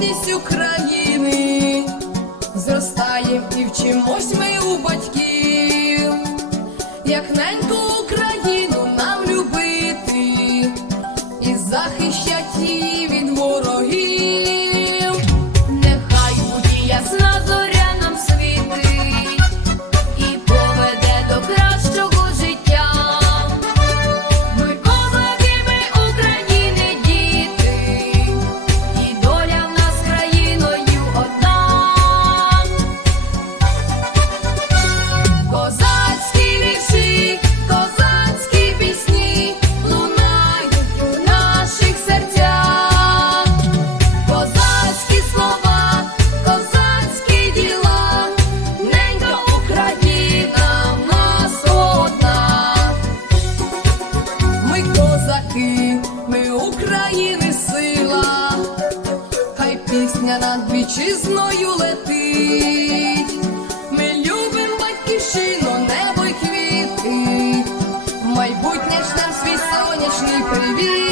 Єдність України зростаєм і вчимось ми у батьків, як неньку Україну нам любити і захищати. козаки, ми України сила, хай пісня над вітчизною летить, ми любим батьківщину, небо й квіти, майбутнє ж нам свій сонячний привіт.